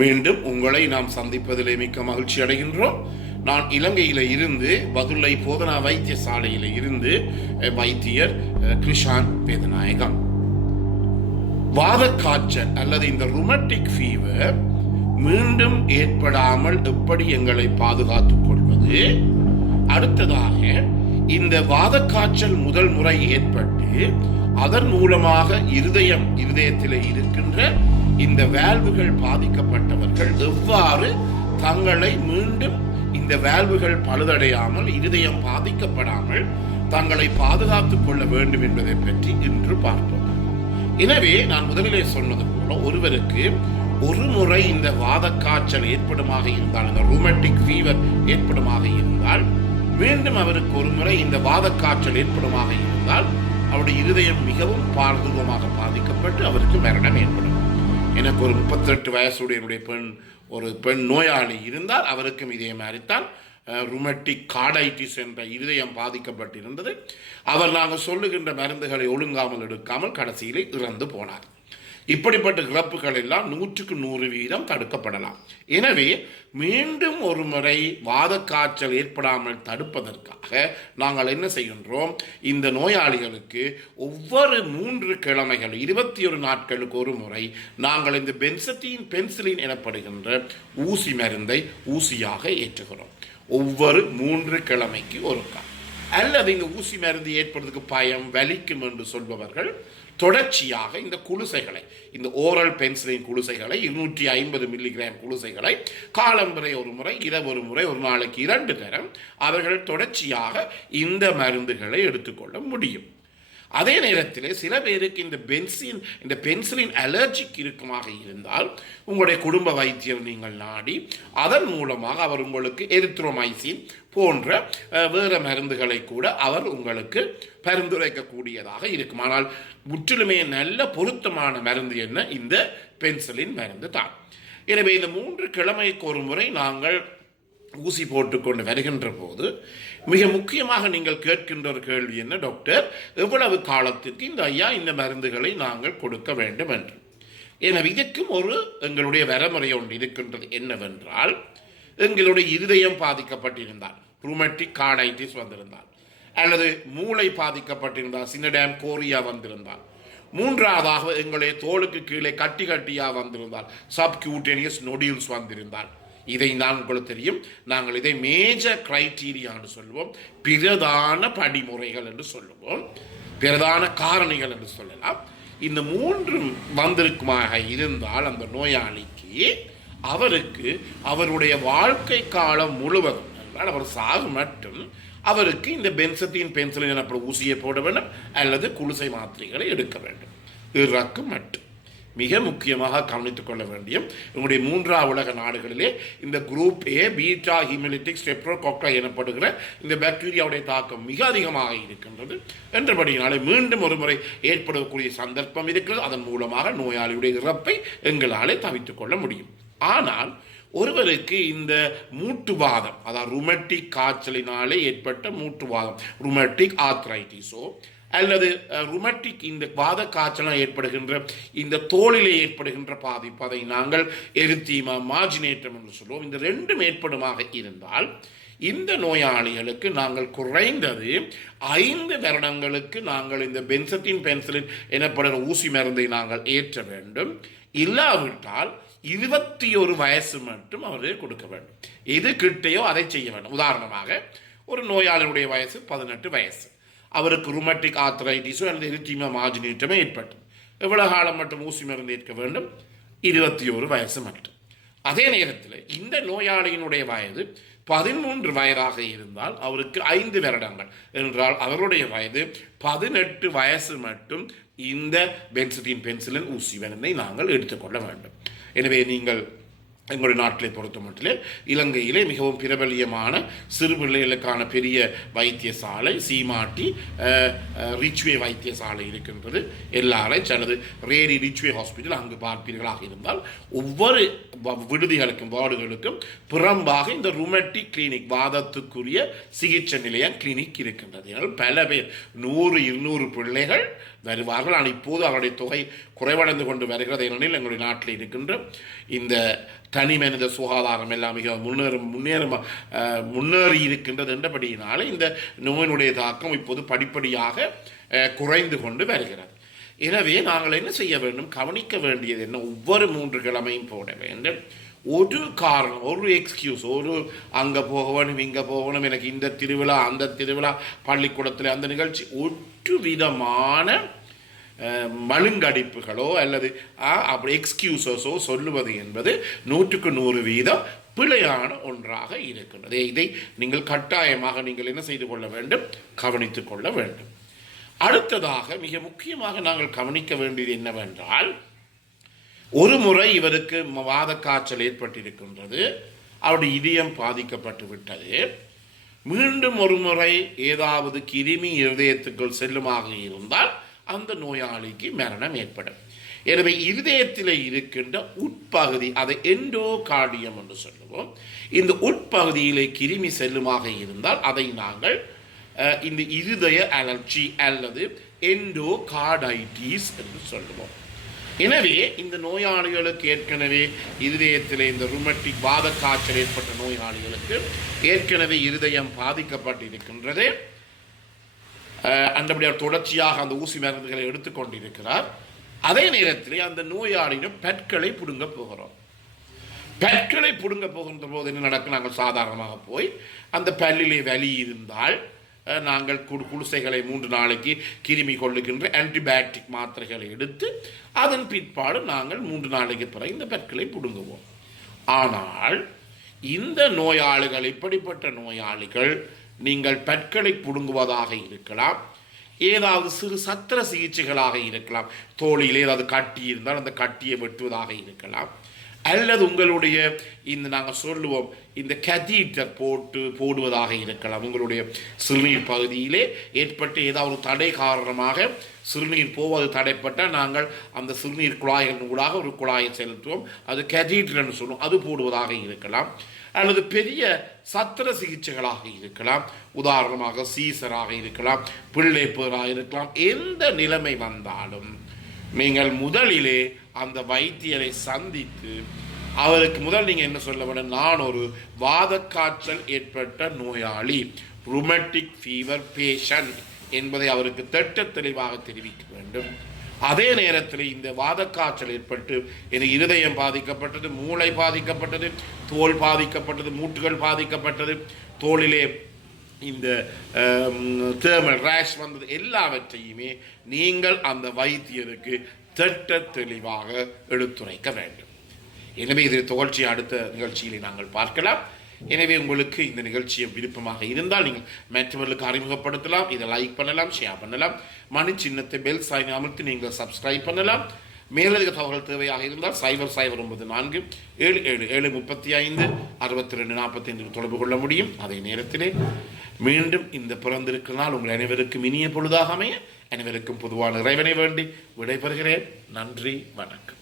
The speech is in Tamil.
மீண்டும் உங்களை நாம் சந்திப்பதிலே மிக்க மகிழ்ச்சி அடைகின்றோம். நான் இலங்கையில் இருந்து பதுளை போதனா வைத்தியசாலையில் இருந்து வைத்தியர் கிருஷான் வேதநாயகம். வாதக்காய்ச்சல் அல்லது இந்த ருமட்டிக் ஃபீவர் மீண்டும் ஏற்படாமல் எப்படி எங்களை பாதுகாத்துக் கொள்வது, அடுத்ததாக இந்த வாதக்காய்ச்சல் முதல் முறை ஏற்பட்டு அதன் மூலமாக இருதயத்தில் இருக்கின்ற இந்த வேல்வுகள் பாதிக்கப்பட்டவர்கள் எவ்வாறு தங்களை மீண்டும் இந்த வேல்வுகள் பழுதடையாமல் இருதயம் பாதிக்கப்படாமல் தங்களை பாதுகாத்துக் கொள்ள வேண்டும் என்பதை பற்றி இன்று பார்ப்போம். எனவே நான் முதலிலே சொன்னது போல ஒருவருக்கு ஒரு முறை இந்த வாதக்காய்ச்சல் ஏற்படுமாக இருந்தால், இந்த ருமட்டிக் ஃபீவர் ஏற்படுமாக இருந்தால், மீண்டும் அவருக்கு ஒரு முறை இந்த வாதக்காய்ச்சல் ஏற்படுமாக இருந்தால் அவருடைய இருதயம் மிகவும் பாரதூரமாக பாதிக்கப்பட்டு அவருக்கு மரணம் ஏற்படும். எனக்கு ஒரு 38 வயசுடைய ஒரு பெண் நோயாளி இருந்தால் அவருக்கும் இதே மாதிரித்தான் ருமட்டிக் கார்டைட்டிஸ் என்ற இருதயம் பாதிக்கப்பட்டிருந்தது. அவர் நாங்கள் சொல்லுகின்ற மருந்துகளை ஒழுங்காமல் எடுக்காமல் கடைசியிலே இறந்து போனார். இப்படிப்பட்ட இறப்புகள் எல்லாம் 100% தடுக்கப்படலாம். எனவே மீண்டும் ஒரு முறை வாதக்காய்ச்சல் ஏற்படாமல் தடுப்பதற்காக நாங்கள் என்ன செய்கின்றோம், இந்த நோயாளிகளுக்கு ஒவ்வொரு 3 கிழமைகள் 21 நாட்களுக்கு ஒரு முறை நாங்கள் இந்த பென்சிலின் எனப்படுகின்ற ஊசி மருந்தை ஊசியாக ஏற்றுகிறோம். ஒவ்வொரு 3 கிழமைக்கு ஒருக்கா. அல்லது இந்த ஊசி மருந்து ஏற்படுறதுக்கு பயம் வலிக்கும் என்று சொல்பவர்கள் தொடர்ச்சியாக இந்த குளுசைகளை, இந்த ஓரல் பென்சிலின் குளுசைகளை 250 மில்லிகிராம் குளுசைகளை காலம்பரை ஒரு முறை, இரவு ஒரு முறை, ஒரு நாளைக்கு 2 தரம் அவர்கள் தொடர்ச்சியாக இந்த மருந்துகளை எடுத்துக்கொள்ள முடியும். அதே நேரத்தில் சில பேருக்கு இந்த பென்சிலின் அலர்ஜிக் இருக்குமாக இருந்தால் உங்களுடைய குடும்ப வைத்தியர் நீங்கள் நாடி அதன் மூலமாக அவர் உங்களுக்கு எரித்ரோமைசின் போன்ற வேறு மருந்துகளை கூட அவர் உங்களுக்கு பரிந்துரைக்கக்கூடியதாக இருக்கும். ஆனால் முற்றிலுமே நல்ல பொருத்தமான மருந்து என்ன, இந்த பென்சிலின் மருந்து தான். எனவே இந்த 3 கிழமைக்கு ஒரு முறை நாங்கள் ஊசி போட்டுக்கொண்டு வருகின்ற போது மிக முக்கியமாக நீங்கள் கேட்கின்ற ஒரு கேள்வி என்ன, டாக்டர் எவ்வளவு காலத்திற்கு இந்த மருந்துகளை நாங்கள் கொடுக்க வேண்டும் என்று. எனவே இதற்கும் எங்களுடைய வரைமுறை ஒன்று இருக்கின்றது. என்னவென்றால், எங்களுடைய இருதயம் பாதிக்கப்பட்டிருந்தால், ருமட்டிக் கார்டைட்டிஸ் வந்திருந்தால், அல்லது மூளை பாதிக்கப்பட்டிருந்தால், சின்னடாம் கோரியா வந்திருந்தால், மூன்றாவதாக எங்களுடைய தோலுக்கு கீழே கட்டியாக வந்திருந்தால், சப்கியூட்டேனியஸ் நொடியூல்ஸ் வந்திருந்தால், இதை நான் உங்களுக்கு தெரியும், நாங்கள் இதை மேஜர் கிரைட்டீரியா என்று சொல்லுவோம், பிரதான படிமுறைகள் என்று சொல்லுவோம், பிரதான காரணிகள் என்று சொல்லலாம். இந்த 3 வந்திருக்குமாக இருந்தால் அந்த நோயாளிக்கு அவருக்கு அவருடைய வாழ்க்கை காலம் முழுவதும், அவர் சாகு மட்டும் அவருக்கு இந்த பென்சிலின் எனப்படும் ஊசியை போட வேண்டும் அல்லது குளுசை மாத்திரைகளை எடுக்க வேண்டும். இறக்கு மட்டும் மிக முக்கியமாக கவனித்துக் கொள்ள வேண்டிய உங்களுடைய 3ஆம் உலக நாடுகளிலே இந்த குரூப் ஏ பீட்டா ஹீமோலிட்டிக் ஸ்ட்ரெப்டோகாக்கை எனப்படுகிற இந்த பாக்டீரியாவுடைய தாக்கம் மிக அதிகமாக இருக்கின்றது என்றபடியினாலே மீண்டும் ஒரு முறை ஏற்படக்கூடிய சந்தர்ப்பம் இருக்கிறது. அதன் மூலமாக நோயாளியுடைய இறப்பை எங்களாலே தவித்துக் கொள்ள முடியும். ஆனால் ஒருவருக்கு இந்த மூட்டுவாதம், அதாவது ருமட்டிக் காய்ச்சலினாலே ஏற்பட்ட மூட்டுவாதம், ருமட்டிக் ஆர்த்ரைட்டிஸோ அல்லது ருமட்டிக் இந்த வாத காய்ச்சலால் ஏற்படுகின்ற இந்த தோலிலே ஏற்படுகின்ற பாதிப்பு, அதை நாங்கள் எரித்தீமா மார்ஜினேட்டம் என்று சொல்லுவோம், இந்த 2 ஏற்படுமாக இருந்தால் இந்த நோயாளிகளுக்கு நாங்கள் குறைந்தது 5 வருடங்களுக்கு நாங்கள் இந்த பென்சிலின் எனப்படுகிற ஊசி மருந்தை நாங்கள் ஏற்ற வேண்டும். இல்லாவிட்டால் 21 வயசு மட்டும் அவர்கள் கொடுக்க வேண்டும். எது கிட்டையோ அதை செய்ய வேண்டும். உதாரணமாக ஒரு நோயாளியுடைய வயசு 18 வயசு, அவருக்கு ருமட்டிக் ஆர்த்ரைட்டிஸோ அல்லது எரித்தீமா மார்ஜினேட்டமே ஏற்பட்டது. எவ்வளவு காலம் மட்டும் ஊசி மருந்து ஏற்க வேண்டும்? 21 வயசு மட்டும். அதே நேரத்தில் இந்த நோயாளியினுடைய வயது 13 வயதாக இருந்தால் அவருக்கு 5 வருடங்கள் என்றால் அவருடைய வயது 18 வயசு மட்டும் இந்த பென்சிலின் ஊசி மருந்தை நாங்கள் எடுத்துக்கொள்ள வேண்டும். எனவே நீங்கள் எங்களுடைய நாட்டிலே பொறுத்த மட்டிலே இலங்கையிலே மிகவும் பிரபலியமான சிறு பிள்ளைகளுக்கான பெரிய வைத்தியசாலை சீமாட்டி ரிச்வே வைத்தியசாலை இருக்கின்றது. எல்லாரையும் அல்லது ரேரி ரிச்வே ஹாஸ்பிட்டல் அங்கு பார்ப்பீர்களாக இருந்தால் ஒவ்வொரு விடுதிகளுக்கும் வார்டுகளுக்கும் புறம்பாக இந்த ருமட்டிக் கிளினிக் வாதத்துக்குரிய சிகிச்சை நிலையம் கிளினிக் இருக்கின்றது. ஏனால் பல பேர் 100-200 பிள்ளைகள் வருவார்கள். ஆனால் இப்போது அவருடைய தொகை குறைவடைந்து கொண்டு வருகிறது. ஏனெனில் எங்களுடைய நாட்டில் இருக்கின்ற இந்த தனி மனித சுகாதாரம் எல்லாம் மிக முன்னேறி இருக்கின்றது என்றபடியினாலே இந்த நோயினுடைய தாக்கம் இப்போது படிப்படியாக குறைந்து கொண்டு வருகிறது. எனவே நாங்கள் என்ன செய்ய வேண்டும், கவனிக்க வேண்டியது என்ன, ஒவ்வொரு 3 கிழமையும் போட வேண்டும். ஒரு காரணம், ஒரு எக்ஸ்கியூஸ், ஒரு அங்கே போகணும் இங்கே போகணும், எனக்கு இந்த திருவிழா அந்த திருவிழா பள்ளிக்கூடத்தில் அந்த நிகழ்ச்சி, ஒரு விதமான மழுங்கடிப்புகளோ அல்லது அப்படி எக்ஸ்கியூசஸோ சொல்லுவது என்பது 100% பிழையான ஒன்றாக இருக்கின்றது. இதை நீங்கள் கட்டாயமாக நீங்கள் என்ன செய்து கொள்ள வேண்டும், கவனித்துக் கொள்ள வேண்டும். அடுத்ததாக மிக முக்கியமாக நாங்கள் கவனிக்க வேண்டியது என்னவென்றால், ஒரு முறை இவருக்கு வாத காய்ச்சல் ஏற்பட்டிருக்கின்றது, அவருடைய இதயம் பாதிக்கப்பட்டு விட்டது. மீண்டும் ஒரு முறை ஏதாவது கிருமி இருதயத்துக்குள் செல்லுமாக இருந்தால் அந்த நோயாளிக்கு மரணம் ஏற்படும். எனவே இருதயத்தில் இருக்கின்ற உட்பகுதி, அதை எண்டோகார்டியம் என்று சொல்லுவோம். இந்த உட்பகுதியிலே கிருமி செல்லுமாக இருந்தால் அதை நாங்கள் இந்த இருதய அலர்ஜி அல்லது எண்டோகார்டைட்டிஸ் என்று சொல்லுவோம். எனவே இந்த நோயாளிகளுக்கு ஏற்கனவே இருதயத்தில் இந்த ருமட்டிக் வாத காய்ச்சல் ஏற்பட்ட நோயாளிகளுக்கு ஏற்கனவே இருதயம் பாதிக்கப்பட்டிருக்கின்றது. அந்தபடியார் தொடர்ச்சியாக அந்த ஊசி மருந்துகளை எடுத்துக்கொண்டிருக்கிறார். அதே நேரத்தில் அந்த நோயாளியிடம் பற்களை பிடுங்க போகிறோம். பற்களை பிடுங்க போகின்ற போது என்ன நடக்கும், நாங்கள் சாதாரணமாக போய் அந்த பல்லிலே வலி இருந்தால் நாங்கள் குடிசைகளை 3 நாளைக்கு கிருமி கொள்ளுகின்ற ஆன்டிபயோட்டிக் மாத்திரைகளை எடுத்து அதன் பிற்பாடு நாங்கள் 3 நாளைக்கு பிறகு இந்த பற்களை பிடுங்குவோம். ஆனால் இந்த நோயாளிகள், இப்படிப்பட்ட நோயாளிகள், நீங்கள் பற்களை பிடுங்குவதாக இருக்கலாம், ஏதாவது சிறு சத்திர சிகிச்சைகளாக இருக்கலாம், தோளில் ஏதாவது கட்டி இருந்தால் அந்த கட்டியை வெட்டுவதாக இருக்கலாம், அல்லது உங்களுடைய இந்த நாங்கள் சொல்லுவோம் இந்த கேதீட்டர் போடுவதாக இருக்கலாம். உங்களுடைய சிறுநீர் பகுதியிலே ஏற்பட்ட ஏதாவது தடை காரணமாக சிறுநீர் போவது தடைப்பட்டால் நாங்கள் அந்த சிறுநீர் குழாய்களின் ஊடாக ஒரு குழாயை செலுத்துவோம், அது கேதீட்டர்னு சொல்லுவோம், அது போடுவதாக இருக்கலாம். அல்லது பெரிய சத்திர சிகிச்சைகளாக இருக்கலாம், உதாரணமாக சீசராக இருக்கலாம், பிள்ளை பேராக இருக்கலாம். எந்த நிலைமை வந்தாலும் நீங்கள் முதலிலே அந்த வைத்தியரை சந்தித்து அவருக்கு முதல் நீங்கள் என்ன சொல்ல வேண்டும், நான் ஒரு வாத காய்ச்சல் ஏற்பட்ட நோயாளி, ருமட்டிக் ஃபீவர் பேஷண்ட் என்பதை அவருக்கு திட்ட தெளிவாக தெரிவிக்க வேண்டும். அதே நேரத்தில் இந்த வாத காய்ச்சல் ஏற்பட்டு எனக்கு இருதயம் பாதிக்கப்பட்டது, மூளை பாதிக்கப்பட்டது, தோல் பாதிக்கப்பட்டது, மூட்டுகள் பாதிக்கப்பட்டது, தோளிலே இந்த தேர்மல் ரேஷ் வந்தது, எல்லாவற்றையுமே நீங்கள் அந்த வைத்தியருக்கு திட்ட தெளிவாக எடுத்துரைக்க வேண்டும். எனவே இது தொடர்ச்சி அடுத்த நிகழ்ச்சியிலே நாங்கள் பார்க்கலாம். எனவே உங்களுக்கு இந்த நிகழ்ச்சியை விருப்பமாக இருந்தால் நீங்கள் மற்றவர்களுக்கு அறிமுகப்படுத்தலாம், இதை லைக் பண்ணலாம், ஷேர் பண்ணலாம், மணி சின்னத்தை பெல் சாய்னை அமர்த்தி நீங்கள் சப்ஸ்கிரைப் பண்ணலாம். மேலதிக தகவல்கள் தேவையாக இருந்தால் 0094 77 35 62 45 தொடர்பு கொள்ள முடியும். அதே நேரத்திலே மீண்டும் இந்த பிறந்திருக்கிற நாள் உங்கள் அனைவருக்கும் இனிய பொழுதாக அமைய அனைவருக்கும் பொதுவான இறைவனை வேண்டி விடைபெறுகிறேன். நன்றி, வணக்கம்.